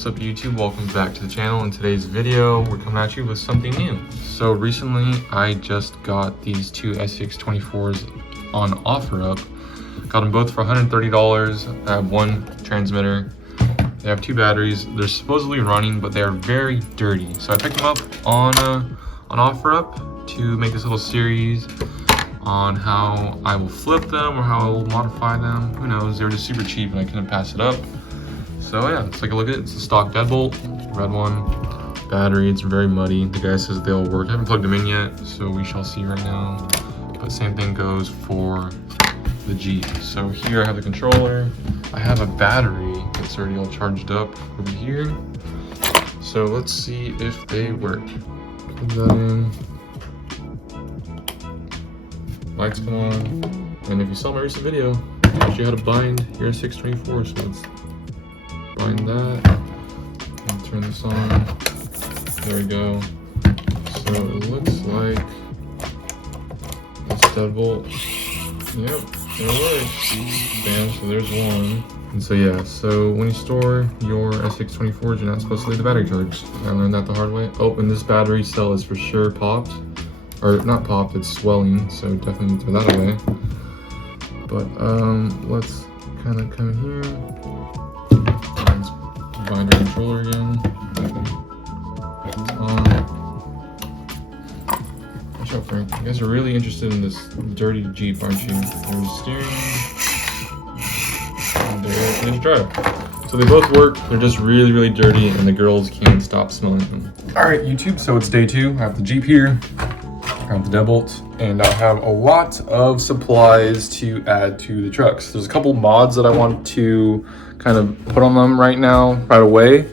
What's up YouTube? Welcome back to the channel. In today's video, we're coming at you with something new. So recently, I just got these two SCX24s on Offerup. Got them both for $130. I have one transmitter. They have two batteries. They're supposedly running, but they are very dirty. So I picked them up on Offerup to make this little series on how I will flip them or how I will modify them. Who knows? They were just super cheap and I couldn't pass it up. So yeah, let's take a look at it. It's a stock deadbolt, red one, battery. It's very muddy. The guy says they'll work. I haven't plugged them in yet, so we shall see right now. But same thing goes for the Jeep. So here I have the controller. I have a battery that's already all charged up over here. So let's see if they work. Put that in. Lights come on. And if you saw my recent video, I showed you how to bind your SCX24. So let's bind that and turn this on. There we go. So it looks like this deadbolt. Yep, it works. Bam, so there's one. And so yeah, so when you store your SCX24s, you're not supposed to leave the battery charged. I learned that the hard way. Oh, and this battery cell is for sure popped. Or not popped, it's swelling, so definitely throw that away. But let's kind of come here. Bind our controller again. Watch out, Frank. You guys are really interested in this dirty Jeep, aren't you? There's the steering. And there's drive. So they both work. They're just really, really dirty, and the girls can't stop smelling them. All right, YouTube. So it's day 2. I have the Jeep here. I have the deadbolt, and I have a lot of supplies to add to the trucks. There's a couple mods that I want to kind of put on them right away,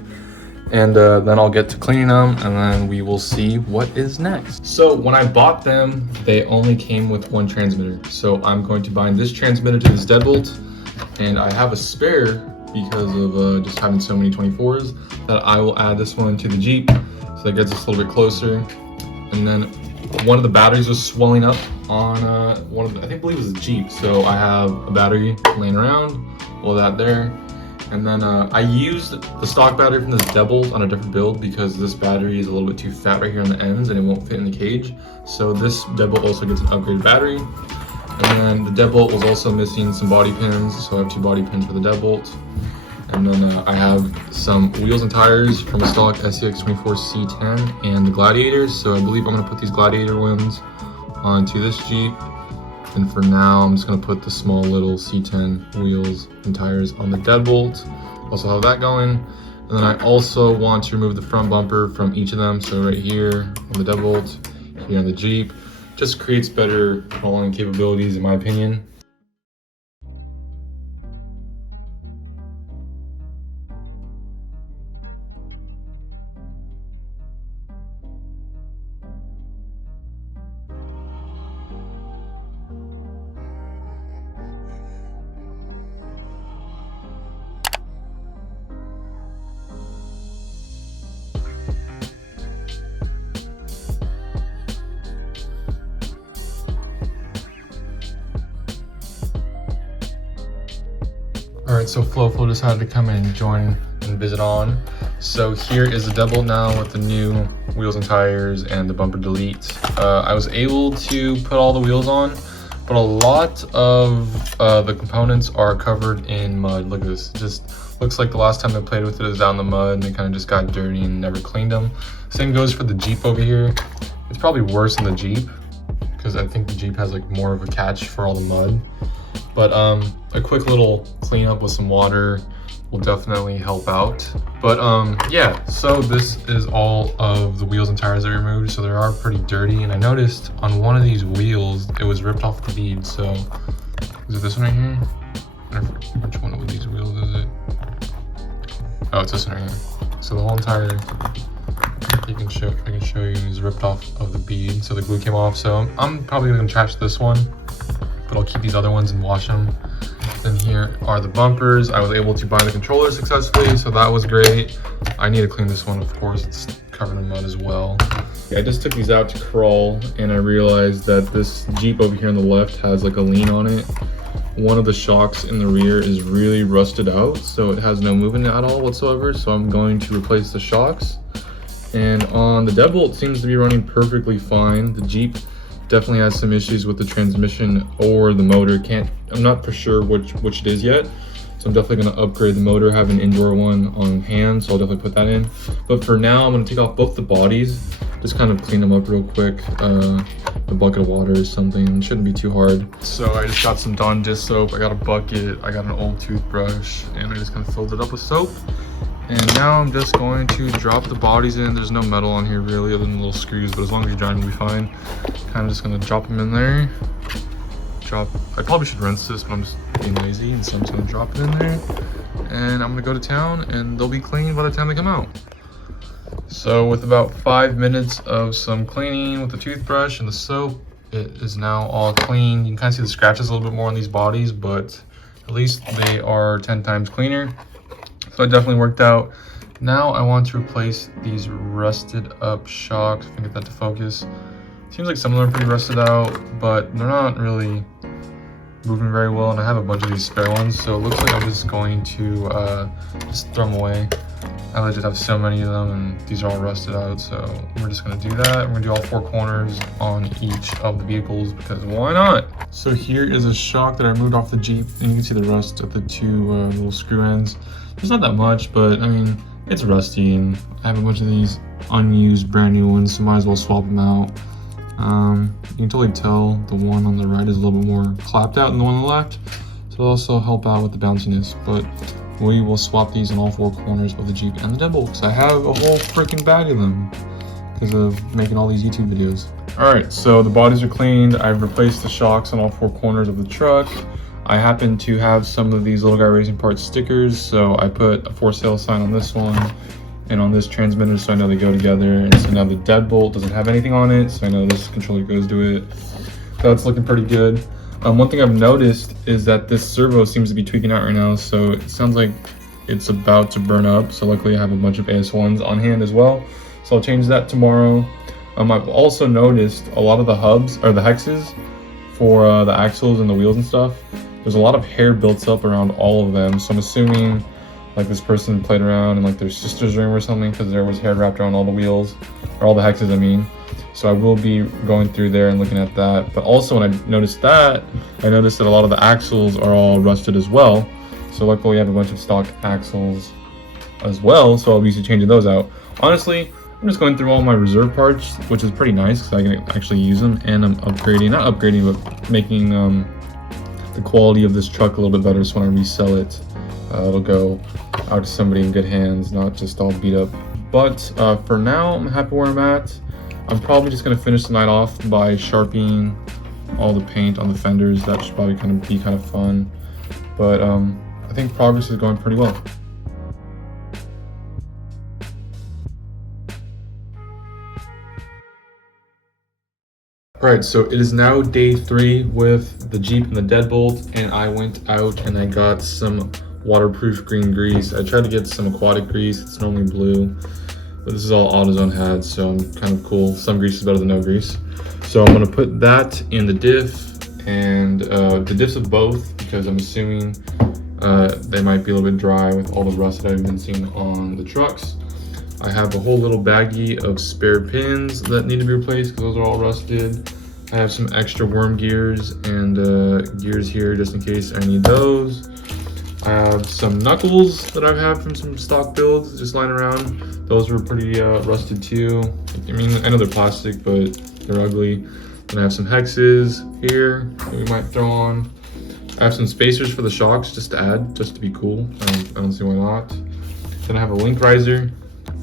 and then I'll get to cleaning them, and then we will see what is next. So when I bought them, they only came with one transmitter. So I'm going to bind this transmitter to this deadbolt, and I have a spare because of just having so many 24s that I will add this one to the Jeep, so that gets us a little bit closer. And then one of the batteries was swelling up on one of the, I believe it was a Jeep. So I have a battery laying around, all that there. And then I used the stock battery from this deadbolt on a different build because this battery is a little bit too fat right here on the ends and it won't fit in the cage. So this deadbolt also gets an upgraded battery. And then the deadbolt was also missing some body pins. So I have 2 body pins for the deadbolt. And then I have some wheels and tires from a stock SCX24 C10 and the Gladiators. So I believe I'm gonna put these Gladiator ones onto this Jeep. And for now, I'm just gonna put the small little C10 wheels and tires on the deadbolt. Also have that going. And then I also want to remove the front bumper from each of them. So right here on the deadbolt, here on the Jeep. Just creates better rolling capabilities in my opinion. All right, so Flo decided to come and join and visit on. So here is the deadbolt now with the new wheels and tires and the bumper delete. I was able to put all the wheels on, but a lot of the components are covered in mud. Look at this, it just looks like the last time I played with it was out in the mud and they kind of just got dirty and never cleaned them. Same goes for the Jeep over here. It's probably worse than the Jeep because I think the Jeep has like more of a catch for all the mud. But a quick little cleanup with some water will definitely help out. But yeah, so this is all of the wheels and tires I removed. So they are pretty dirty. And I noticed on one of these wheels, it was ripped off the bead. So is it this one right here? I don't know which one of these wheels is it? Oh, it's this one right here. So the whole entire, I can show you, is ripped off of the bead. So the glue came off. So I'm probably gonna trash this one, but I'll keep these other ones and wash them. Then here are the bumpers. I was able to bind the controller successfully, so that was great. I need to clean this one, of course. It's covered in mud as well. I just took these out to crawl, and I realized that this Jeep over here on the left has like a lean on it. one of the shocks in the rear is really rusted out, so it has no movement at all whatsoever. So I'm going to replace the shocks. And on the deadbolt, it seems to be running perfectly fine. The Jeep definitely has some issues with the transmission or the motor. I'm not for sure which it is yet. So I'm definitely going to upgrade the motor. I have an injora one on hand, so I'll definitely put that in. But for now, I'm going to take off both the bodies, just kind of clean them up real quick. A bucket of water or something, it shouldn't be too hard. So I just got some Dawn dish soap, I got a bucket, I got an old toothbrush, and I just kind of filled it up with soap. And now I'm just going to drop the bodies in. There's no metal on here really, other than little screws, but as long as you're drying, it'll be fine. Kind of just going to drop them in there. I probably should rinse this, but I'm just being lazy, and so I'm just going to drop it in there. And I'm going to go to town, and they'll be clean by the time they come out. So with about 5 minutes of some cleaning with the toothbrush and the soap, it is now all clean. You can kind of see the scratches a little bit more on these bodies, but at least they are 10 times cleaner. So it definitely worked out. Now I want to replace these rusted up shocks. If I can get that to focus. Seems like some of them are pretty rusted out, but they're not really moving very well, and I have a bunch of these spare ones, so it looks like I'm just going to just throw them away. I legit have so many of them, and these are all rusted out, so we're just going to do that. We're going to do all 4 corners on each of the vehicles, because why not? So here is a shock that I removed off the Jeep, and you can see the rust at the 2 little screw ends. There's not that much, but I mean, it's rusty, and I have a bunch of these unused brand new ones, so might as well swap them out. You can totally tell the one on the right is a little bit more clapped out than the one on the left, so it'll also help out with the bounciness. But we will swap these on all 4 corners of the Jeep and the deadbolt, because I have a whole freaking bag of them because of making all these YouTube videos. Alright, so the bodies are cleaned. I've replaced the shocks on all 4 corners of the truck. I happen to have some of these Little Guy Racing Parts stickers, so I put a for sale sign on this one and on this transmitter, so I know they go together. And so now the deadbolt doesn't have anything on it, so I know this controller goes to it. So that's looking pretty good. One thing I've noticed is that this servo seems to be tweaking out right now, so it sounds like it's about to burn up. So luckily I have a bunch of AS1s on hand as well, so I'll change that tomorrow. I've also noticed a lot of the hubs, or the hexes, for the axles and the wheels and stuff, there's a lot of hair built up around all of them, so I'm assuming like this person played around in like their sister's room or something, because there was hair wrapped around all the wheels, or all the hexes I mean. So I will be going through there and looking at that. But also when I noticed that a lot of the axles are all rusted as well. So luckily I have a bunch of stock axles as well, so I'll be changing those out. Honestly, I'm just going through all my reserve parts, which is pretty nice because I can actually use them, and I'm upgrading, not upgrading, but making the quality of this truck a little bit better, so when I resell it, it'll go out to somebody in good hands, not just all beat up. But for now, I'm happy where I'm at. I'm probably just going to finish the night off by sharpening all the paint on the fenders. That should probably be kind of fun. But I think progress is going pretty well. Alright, so it is now day 3 with the Jeep and the deadbolt, and I went out and I got some waterproof green grease. I tried to get some aquatic grease, it's normally blue, but this is all AutoZone had, so I'm kind of cool. Some grease is better than no grease. So I'm gonna put that in the diff, and the diffs of both, because I'm assuming they might be a little bit dry with all the rust that I've been seeing on the trucks. I have a whole little baggie of spare pins that need to be replaced because those are all rusted. I have some extra worm gears and gears here just in case I need those. I have some knuckles that I've had from some stock builds just lying around. Those were pretty rusted too. I mean, I know they're plastic, but they're ugly. And I have some hexes here that we might throw on. I have some spacers for the shocks just to add, just to be cool. I don't see why not. Then I have a link riser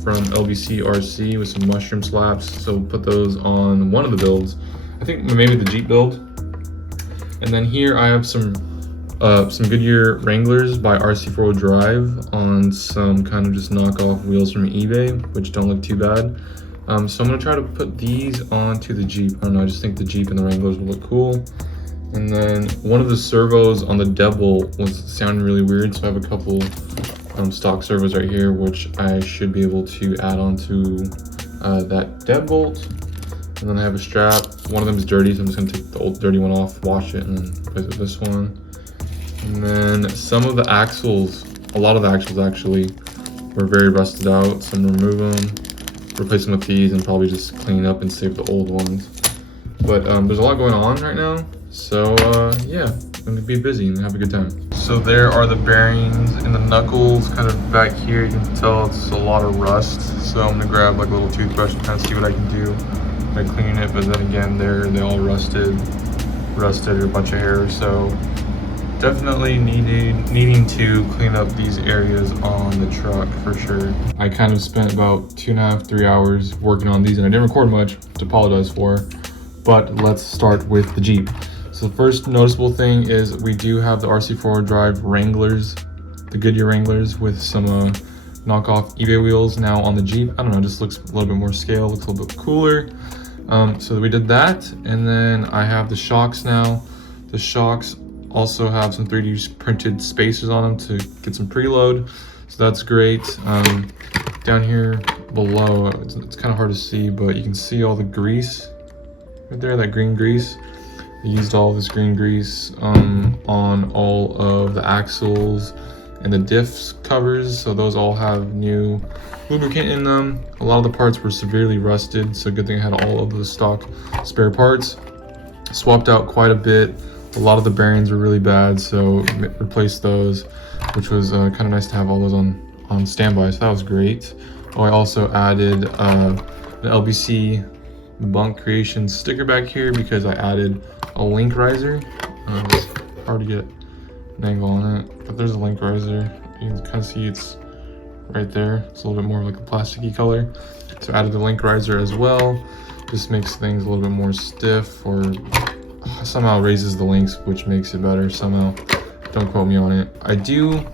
from LBC RC with some mushroom slaps, so we'll put those on one of the builds. I think maybe the Jeep build. And then here I have some Goodyear Wranglers by RC4 Drive on some kind of just knockoff wheels from eBay, which don't look too bad. So I'm gonna try to put these onto the Jeep. I don't know, I just think the Jeep and the Wranglers will look cool. And then one of the servos on the deadbolt was sounding really weird, so I have a couple stock servos right here, which I should be able to add onto that deadbolt. And then I have a strap. One of them is dirty, so I'm just gonna take the old dirty one off, wash it, and then replace it with this one. And then some of the axles, a lot of the axles actually, were very rusted out. So I'm gonna remove them, replace them with these, and probably just clean up and save the old ones. But there's a lot going on right now. So yeah, I'm gonna be busy and have a good time. So there are the bearings and the knuckles kind of back here. You can tell it's a lot of rust. So I'm gonna grab like a little toothbrush and kind of see what I can do by cleaning it. But then again, they all rusted or a bunch of hair. So definitely needing to clean up these areas on the truck for sure. I kind of spent about 2.5 3 hours working on these, and I didn't record much to apologize for. But let's start with the Jeep. So the first noticeable thing is we do have the RC4 drive Wranglers, the Goodyear Wranglers with some knockoff eBay wheels now on the Jeep. I don't know, it just looks a little bit more scale, looks a little bit cooler. So we did that, and then I have the shocks now. The shocks also have some 3D printed spacers on them to get some preload, so that's great. Down here below, it's kind of hard to see, but you can see all the grease right there, that green grease. They used all this green grease on all of the axles and the diffs covers, so those all have new lubricant in them. A lot of the parts were severely rusted, so good thing I had all of the stock spare parts. Swapped out quite a bit. A lot of the bearings were really bad, so replaced those, which was kind of nice to have all those on standby, so that was great. Oh, I also added the LBC Bunk Creation sticker back here because I added a link riser. It's hard to get an angle on it, but there's a link riser. You can kind of see it's right there. It's a little bit more like a plasticky color. So I added the link riser as well. This makes things a little bit more stiff, or somehow raises the links, which makes it better somehow. Don't quote me on it. I do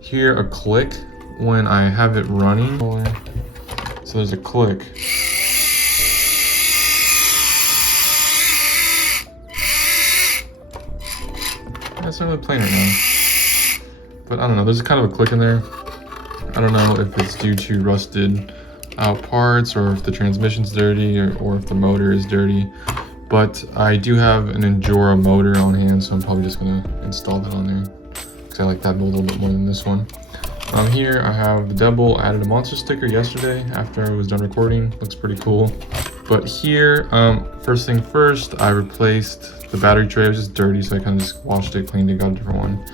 hear a click when I have it running. So there's a click. It's not really playing right now, but I don't know, there's kind of a click in there. I don't know if it's due to rusted out parts, or if the transmission's dirty, or if the motor is dirty, but I do have an Injora motor on hand, so I'm probably just gonna install that on there because I like that build a little bit more than this one. Here I have the deadbolt. I added a monster sticker yesterday after I was done recording. Looks pretty cool. But here, first thing first, I replaced the battery tray. It was just dirty, so I kind of just washed it, cleaned it, got a different one.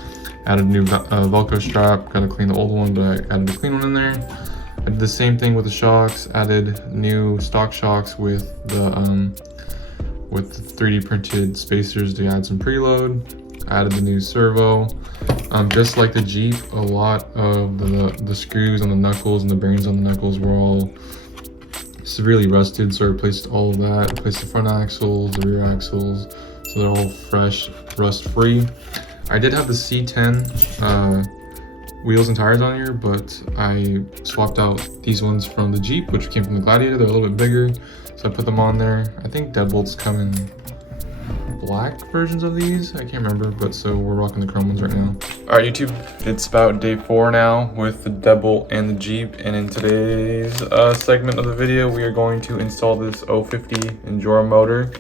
Added a new Velcro strap. Got to clean the old one, but I added a clean one in there. I did the same thing with the shocks. Added new stock shocks with the 3D printed spacers to add some preload. Added the new servo. Just like the Jeep, a lot of the screws on the knuckles and the bearings on the knuckles were all severely rusted, so I replaced all of that. Replaced the front axles, the rear axles, so they're all fresh, rust free. I did have the C10 wheels and tires on here, but I swapped out these ones from the Jeep, which came from the Gladiator. They're a little bit bigger, so I put them on there. I think deadbolts come in black versions of these, I can't remember, but so we're rocking the chrome ones right now. All right, YouTube, it's about day 4 now with the deadbolt and the Jeep, and in today's segment of the video, we are going to install this 050 Injora motor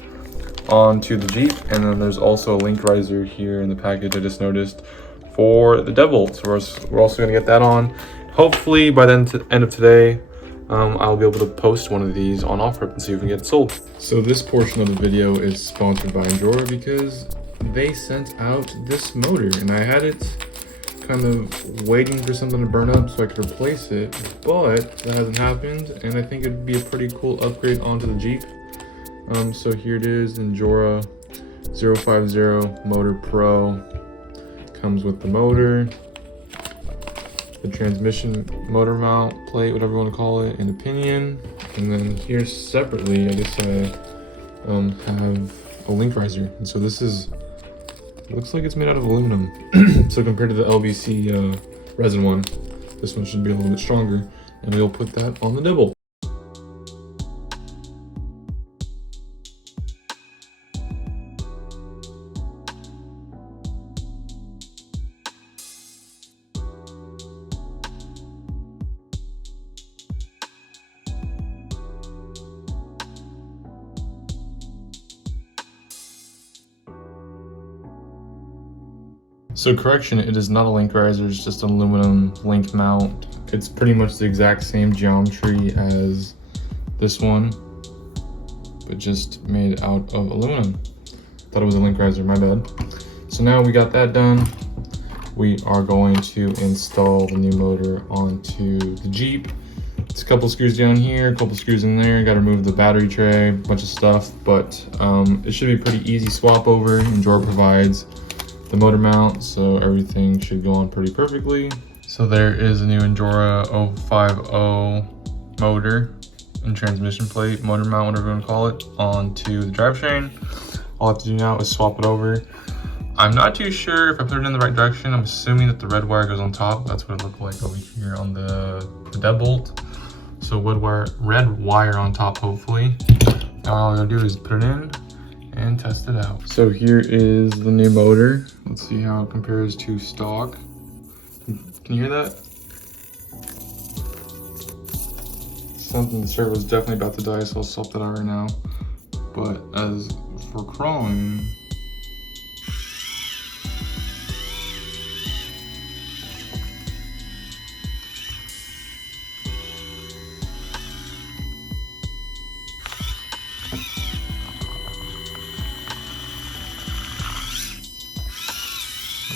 onto the Jeep, and then there's also a link riser here in the package I just noticed for the deadbolt, so we're also gonna get that on. Hopefully by the end of today, I'll be able to post one of these on Offerup and see if we can get it sold. So this portion of the video is sponsored by Injora because they sent out this motor, and I had it kind of waiting for something to burn up so I could replace it, but that hasn't happened, and I think it'd be a pretty cool upgrade onto the Jeep. So here it is, Injora 050 Motor Pro. Comes with the motor, the transmission motor mount plate, whatever you want to call it, and a pinion. And then here separately, I just have a link riser. And so this looks like it's made out of aluminum. So compared to the LBC resin one, this one should be a little bit stronger. And we'll put that on the deadbolt. So correction, it is not a link riser, it's just an aluminum link mount. It's pretty much the exact same geometry as this one, but just made out of aluminum. Thought it was a link riser, my bad. So now we got that done. We are going to install the new motor onto the Jeep. It's a couple screws down here, a couple screws in there. Got to remove the battery tray, a bunch of stuff, but it should be pretty easy swap over. Injora provides the motor mount, so everything should go on pretty perfectly. So there is a new Injora 050 motor and transmission plate, motor mount, whatever you want to call it, onto the drivetrain. All I have to do now is swap it over. I'm not too sure if I put it in the right direction. I'm assuming that the red wire goes on top. That's what it looked like over here on the deadbolt. So red wire on top, hopefully. Now all I'm gonna do is put it in and test it out. So here is the new motor. Let's see how it compares to stock. Can you hear that? Something, the servo is definitely about to die, so I'll swap that out right now. But as for crawling,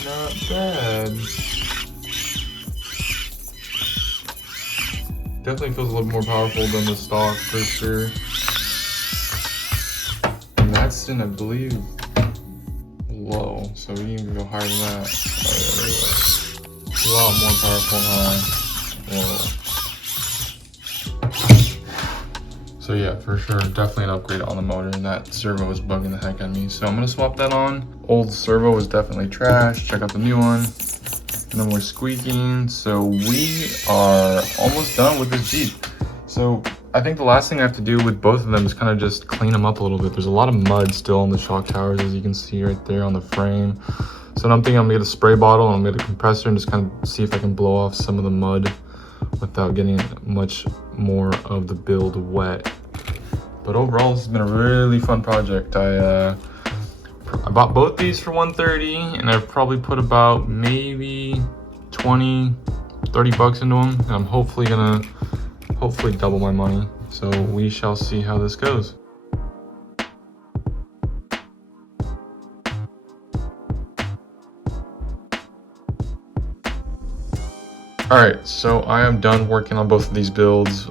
not bad. Definitely feels a little more powerful than the stock for sure. And that's in, I believe, low. So we can even go higher than that. A lot more powerful than high. So yeah, for sure, definitely an upgrade on the motor, and that servo is bugging the heck out of me. So I'm gonna swap that on. Old servo was definitely trash. Check out the new one. No more squeaking. So we are almost done with this Jeep. So I think the last thing I have to do with both of them is kind of just clean them up a little bit. There's a lot of mud still on the shock towers, as you can see right there on the frame. So I'm thinking I'm gonna get a spray bottle and I'm gonna get a compressor and just kind of see if I can blow off some of the mud without getting much more of the build wet. But overall, this has been a really fun project. I bought both these for $130, and I've probably put about maybe 20, 30 bucks into them. And I'm hopefully gonna double my money. So we shall see how this goes. All right, so I am done working on both of these builds.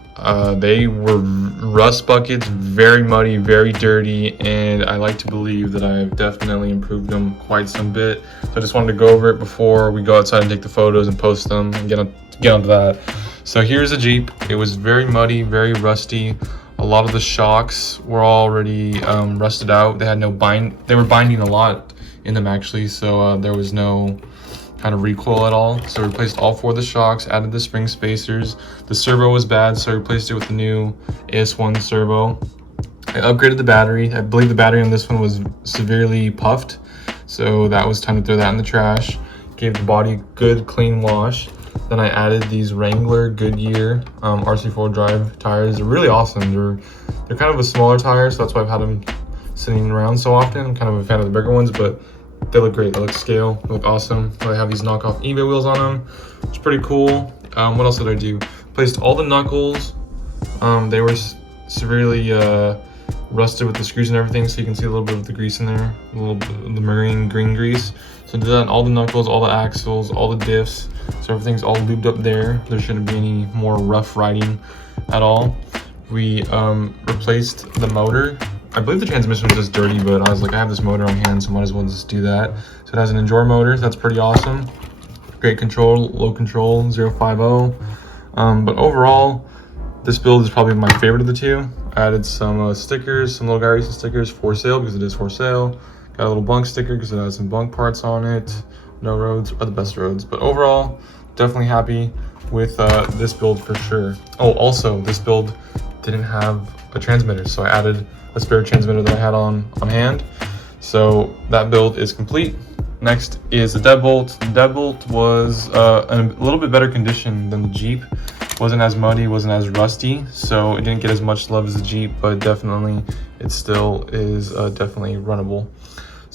They were rust buckets, very muddy, very dirty, and I like to believe that I've definitely improved them quite some bit. So I just wanted to go over it before we go outside and take the photos and post them and get onto that. So here's the Jeep. It was very muddy, very rusty. A lot of the shocks were already rusted out. They had no they were binding a lot in them actually, so there was no kind of recoil at all. So I replaced all 4 of the shocks, added the spring spacers. The servo was bad, so I replaced it with the new AS1 servo. I upgraded the battery. I believe the battery on this one was severely puffed, so that was time to throw that in the trash. Gave the body a good clean wash. Then I added these Wrangler Goodyear RC4 drive tires. They're really awesome. They're kind of a smaller tire, so that's why I've had them sitting around so often. I'm kind of a fan of the bigger ones, but they look great. They look scale, they look awesome. I have these knockoff eBay wheels on them. It's pretty cool. What else did I do? Placed all the knuckles. They were severely rusted with the screws and everything, so you can see a little bit of the grease in there, a little bit of the marine green grease. So I did that on all the knuckles, all the axles, all the diffs. So everything's all lubed up there. There shouldn't be any more rough riding at all. We replaced the motor. I believe the transmission was just dirty, but I was like, I have this motor on hand, so might as well just do that. So it has an Injora motor, so that's pretty awesome. Great control, low control, 050. But overall, this build is probably my favorite of the two. I added some stickers, some little guy racing stickers, for sale, because it is for sale. Got a little bunk sticker because it has some bunk parts on it. No roads are the best roads, but overall, definitely happy with this build for sure. Oh, also, this build didn't have a transmitter, so I added a spare transmitter that I had on hand. So that build is complete. Next is the deadbolt. The deadbolt was in a little bit better condition than the Jeep. Wasn't as muddy, wasn't as rusty, so it didn't get as much love as the Jeep, but definitely it still is definitely runnable.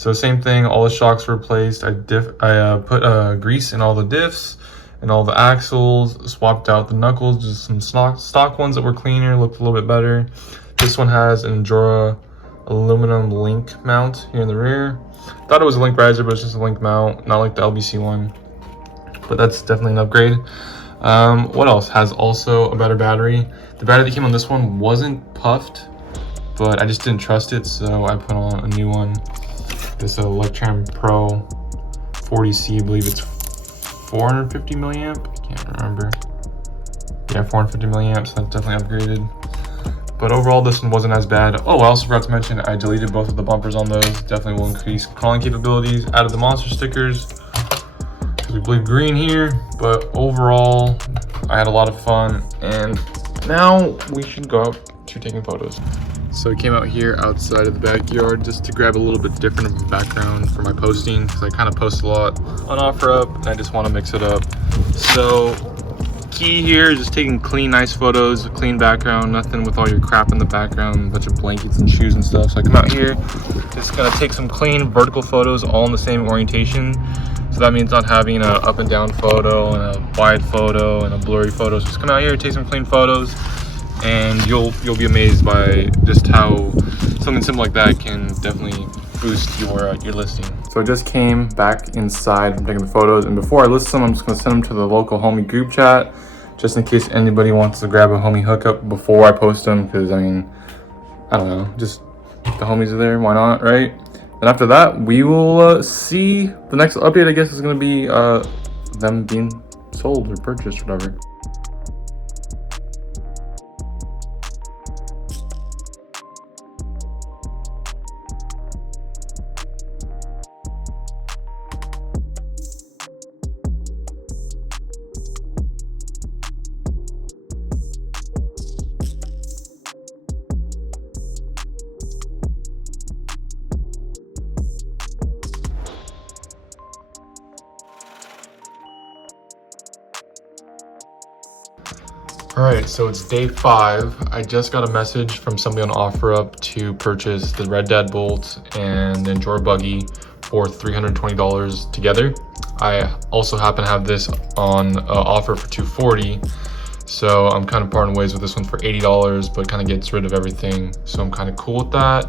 So same thing, all the shocks were replaced. I put grease in all the diffs and all the axles, swapped out the knuckles, just some stock ones that were cleaner, looked a little bit better. This one has an Injora aluminum link mount here in the rear. Thought it was a link riser, but it's just a link mount, not like the LBC one. But that's definitely an upgrade. What else? Has also a better battery. The battery that came on this one wasn't puffed, but I just didn't trust it, so I put on a new one. This Electron Pro 40C, I believe it's 450 milliamp. I can't remember. Yeah, 450 milliamps. That's definitely upgraded. But overall, this one wasn't as bad. Oh, I also forgot to mention I deleted both of the bumpers on those. Definitely will increase crawling capabilities. Added the monster stickers because we believe green here. But overall, I had a lot of fun. And now we should go out to taking photos. So I came out here outside of the backyard just to grab a little bit different of a background for my posting, because I kind of post a lot on Offerup and I just want to mix it up. So key here is just taking clean, nice photos, a clean background, nothing with all your crap in the background, a bunch of blankets and shoes and stuff. So I come out here, just gonna take some clean vertical photos all in the same orientation. So that means not having an up and down photo and a wide photo and a blurry photo. So just come out here, take some clean photos, and you'll be amazed by just how something simple like that can definitely boost your listing. So I just came back inside from taking the photos, and before I list them, I'm just gonna send them to the local homie group chat, just in case anybody wants to grab a homie hookup before I post them, because I mean, I don't know, just the homies are there, why not, right? And after that, we will see. The next update, I guess, is gonna be them being sold or purchased, whatever. Alright, so it's day 5. I just got a message from somebody on Offerup to purchase the Red Deadbolt and the Injora buggy for $320 together. I also happen to have this on offer for $240, so I'm kind of parting ways with this one for $80, but kind of gets rid of everything, so I'm kind of cool with that.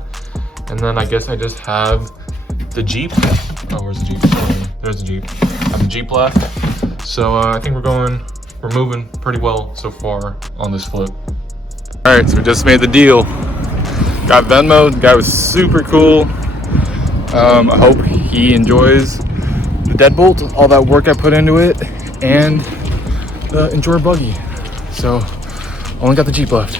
And then I guess I just have the Jeep. Oh, where's the Jeep? Sorry, there's the Jeep. I have the Jeep left, so I think we're moving pretty well so far on this flip. All right, so we just made the deal. Got Venmo, the guy was super cool. I hope he enjoys the Deadbolt, all that work I put into it, and the Injora buggy. So, only got the Jeep left.